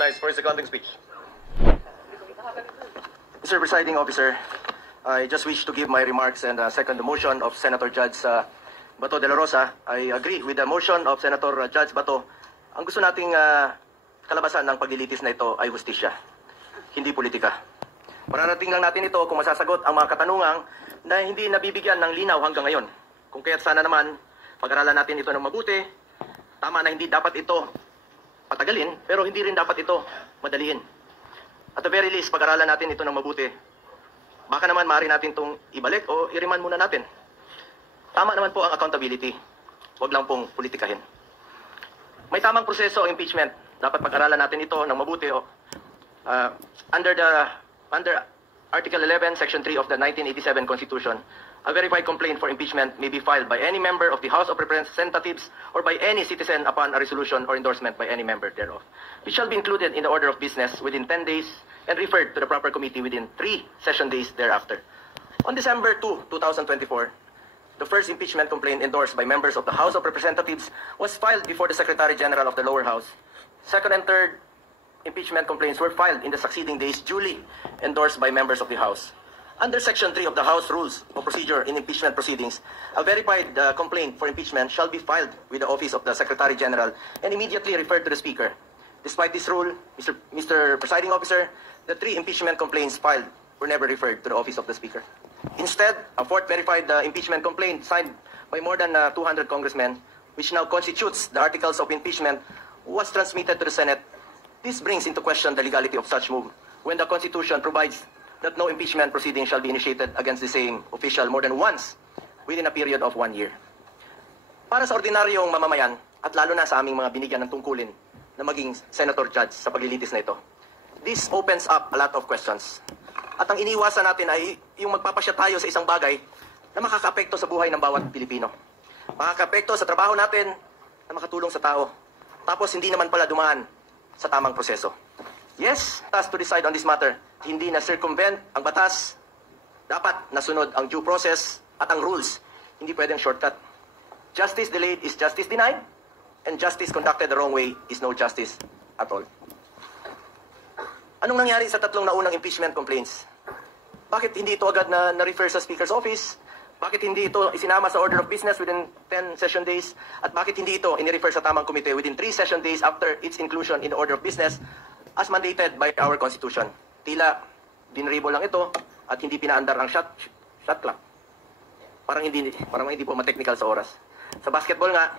recognized for his accounting speech. Mr. Presiding Officer, I just wish to give my remarks and second the motion of Senator Judge Bato de la Rosa. I agree with the motion of Senator Judge Bato. Ang gusto nating kalabasan ng paglilitis na ito ay hustisya, hindi politika. Mararating lang natin ito kung masasagot ang mga katanungang na hindi nabibigyan ng linaw hanggang ngayon. Kung kaya't sana naman, pag-aralan natin ito ng mabuti. Tama na hindi dapat ito patagalin, pero hindi rin dapat ito madaliin. At the very least, pag-aralan natin ito ng mabuti. Baka naman maaari natin itong ibalik o i-remand muna natin. Tama naman po ang accountability. Huwag lang pong politikahin. May tamang proseso ang impeachment. Dapat pag-aralan natin ito ng mabuti. Under Article 11, Section 3 of the 1987 Constitution, a verified complaint for impeachment may be filed by any member of the House of Representatives or by any citizen upon a resolution or endorsement by any member thereof, which shall be included in the order of business within 10 days and referred to the proper committee within 3 session days thereafter. On December 2, 2024, the first impeachment complaint endorsed by members of the House of Representatives was filed before the Secretary General of the lower house. Second and third impeachment complaints were filed in the succeeding days, duly endorsed by members of the House. Under Section 3 of the House Rules of Procedure in Impeachment Proceedings, a verified complaint for impeachment shall be filed with the Office of the Secretary General and immediately referred to the Speaker. Despite this rule, Mr. Presiding Officer, the 3 impeachment complaints filed were never referred to the Office of the Speaker. Instead, a fourth verified impeachment complaint signed by more than 200 congressmen, which now constitutes the articles of impeachment, was transmitted to the Senate. This brings into question the legality of such move when the Constitution provides that no impeachment proceeding shall be initiated against the same official more than once within a period of 1 year. Para sa ordinaryong mamamayan at lalo na sa aming mga binigyan ng tungkulin na maging Senator Judge sa paglilitis na ito, this opens up a lot of questions. At ang iniwasan natin ay yung magpapasya tayo sa isang bagay na makakaapekto sa buhay ng bawat Pilipino. Makakaapekto sa trabaho natin na makatulong sa tao. Tapos hindi naman pala dumaan sa tamang proseso. Yes, task to decide on this matter. Hindi na circumvent ang batas. Dapat nasunod ang due process at ang rules. Hindi pwedeng shortcut. Justice delayed is justice denied, and justice conducted the wrong way is no justice at all. Anong nangyari sa tatlong naunang impeachment complaints? Bakit hindi ito agad na-refer sa Speaker's Office? Bakit hindi ito isinama sa order of business within 10 session days? At bakit hindi ito in-refer sa tamang komite within 3 session days after its inclusion in the order of business as mandated by our Constitution? Tila, dinribo lang ito at hindi pinaandar ang shot clock. Parang hindi po ma-technical sa oras. Sa basketball nga,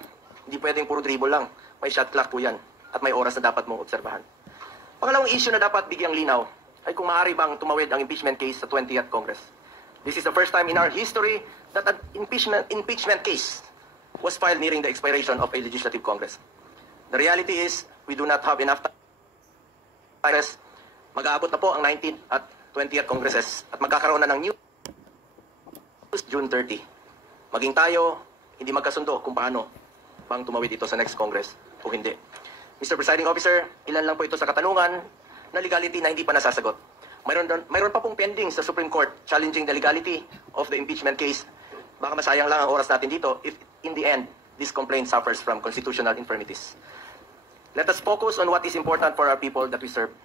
hindi pwedeng puro dribble lang. May shot clock po yan at may oras na dapat mong obserbahan. Pangalawang issue na dapat bigyang linaw ay kung maaari bang tumawid ang impeachment case sa 20th Congress. This is the first time in our history that an impeachment case was filed nearing the expiration of a legislative Congress. The reality is, we do not have enough time. Mag-aabot na po ang 19th at 20th Congresses at magkakaroon na ng new June 30. Maging tayo, hindi magkasundo kung paano bang tumawid ito sa next Congress o hindi. Mr. Presiding Officer, ilan lang po ito sa katanungan na legality na hindi pa nasasagot. Mayroon pa pong pending sa Supreme Court challenging the legality of the impeachment case. Baka masayang lang ang oras natin dito if in the end, this complaint suffers from constitutional infirmities. Let us focus on what is important for our people that we serve.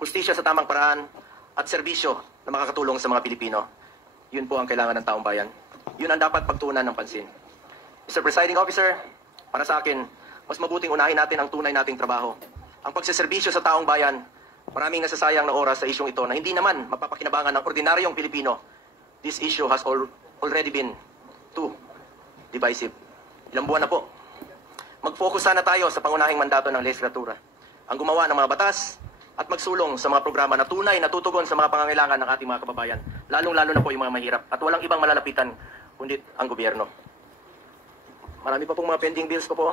Hustisya sa tamang paraan at serbisyo na makakatulong sa mga Pilipino. Yun po ang kailangan ng taong bayan. Yun ang dapat pagtuunan ng pansin. Mr. Presiding Officer, para sa akin, mas mabuting unahin natin ang tunay nating trabaho. Ang pagseserbisyo sa taong bayan. Maraming nasasayang na oras sa isyong ito na hindi naman mapapakinabangan ng ordinaryong Pilipino. This issue has already been too divisive. Ilang buwan na po. Mag-focus sana tayo sa pangunahing mandato ng legislatura. Ang gumawa ng mga batas at magsulong sa mga programa na tunay na tutugon sa mga pangangailangan ng ating mga kababayan. Lalong-lalo na po yung mga mahirap at walang ibang malalapitan kundi ang gobyerno. Marami pa pong mga pending bills po.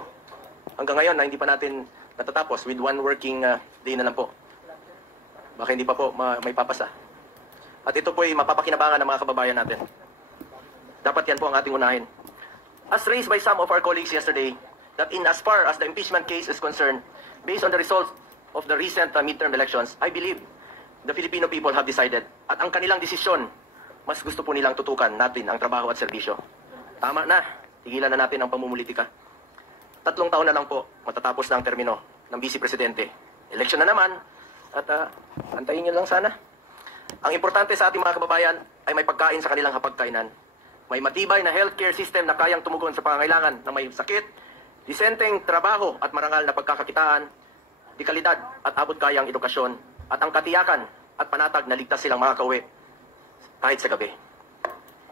Hanggang ngayon na hindi pa natin natatapos with one working day na lang po. Baka hindi pa po may papasa. At ito po ay mapapakinabangan ng mga kababayan natin. Dapat yan po ang ating unahin. As raised by some of our colleagues yesterday, that in as far as the impeachment case is concerned, based on the results of the recent midterm elections, I believe the Filipino people have decided at ang kanilang desisyon, mas gusto po nilang tutukan natin ang trabaho at serbisyo. Tama na, tigilan na natin ang pamumulitika. 3 taon na lang po matatapos na ang termino ng Vice Presidente eleksyon na naman. At antayin nyo lang sana. Ang importante sa ating mga kababayan ay may pagkain sa kanilang hapagkainan. May matibay na healthcare system na kayang tumugon sa pangangailangan ng may sakit, disenteng trabaho at marangal na pagkakakitaan, di kalidad at abot kayang edukasyon, at ang katiyakan at panatag na ligtas silang makakauwi kahit sa gabi.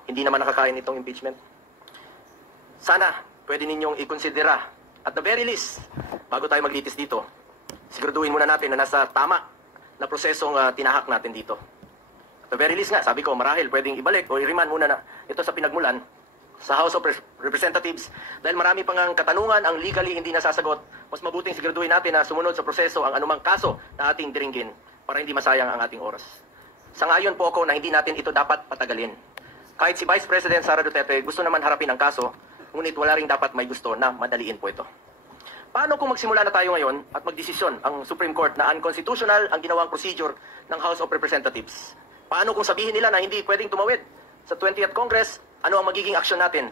Hindi naman nakakain itong impeachment. Sana pwede ninyong ikonsidera at the very least, bago tayo maglitis dito, siguraduhin muna natin na nasa tama na prosesong tinahak natin dito. At the very least nga, sabi ko, marahil pwedeng ibalik o i-remand muna na ito sa pinagmulan sa House of Representatives dahil marami pang ang katanungan ang legally hindi nasasagot. Mas mabuting siguraduhin natin na sumunod sa proseso ang anumang kaso na ating diringgin para hindi masayang ang ating oras. Sangayon po ako na hindi natin ito dapat patagalin. Kahit si Vice President Sara Duterte gusto naman harapin ang kaso, ngunit wala rin dapat may gusto na madaliin po ito. Paano kung magsimula na tayo ngayon at magdesisyon ang Supreme Court na unconstitutional ang ginawang procedure ng House of Representatives? Paano kung sabihin nila na hindi pwedeng tumawid sa 20th Congress? Ano ang magiging aksyon natin?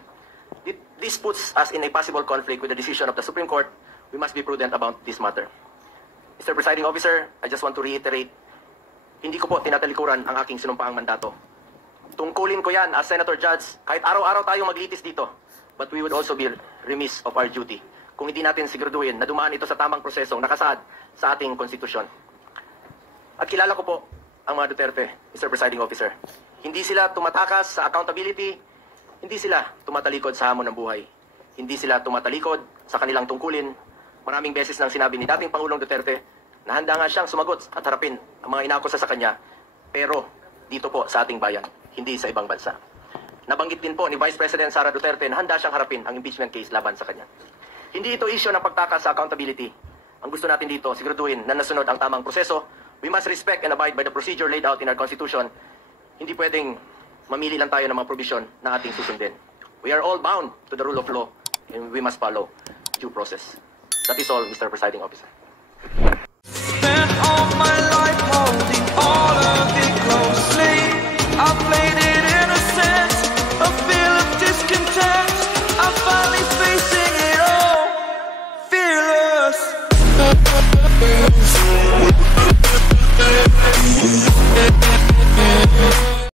This puts us in a possible conflict with the decision of the Supreme Court. We must be prudent about this matter. Mr. Presiding Officer, I just want to reiterate, hindi ko po tinatalikuran ang aking sinumpaang mandato. Tungkulin ko yan as Senator Judge, kahit araw-araw tayong maglitis dito. But we would also be remiss of our duty kung hindi natin siguraduhin na dumaan ito sa tamang prosesong nakasaad sa ating konstitusyon. At kilala ko po ang mga Duterte, Mr. Presiding Officer. Hindi sila tumatakas sa accountability, hindi sila tumatalikod sa hamon ng buhay. Hindi sila tumatalikod sa kanilang tungkulin. Maraming beses nang sinabi ni dating Pangulong Duterte na handa nga siyang sumagot at harapin ang mga inakusa sa kanya, pero dito po sa ating bayan, hindi sa ibang bansa. Nabanggit din po ni Vice President Sara Duterte na handa siyang harapin ang impeachment case laban sa kanya. Hindi ito issue ng pagtakas sa accountability. Ang gusto natin dito, siguraduhin na nasunod ang tamang proseso. We must respect and abide by the procedure laid out in our Constitution. Hindi pwedeng mamili lang tayo ng mga provision na ating susundin. We are all bound to the rule of law and we must follow due process. That is all, Mr. Presiding Officer.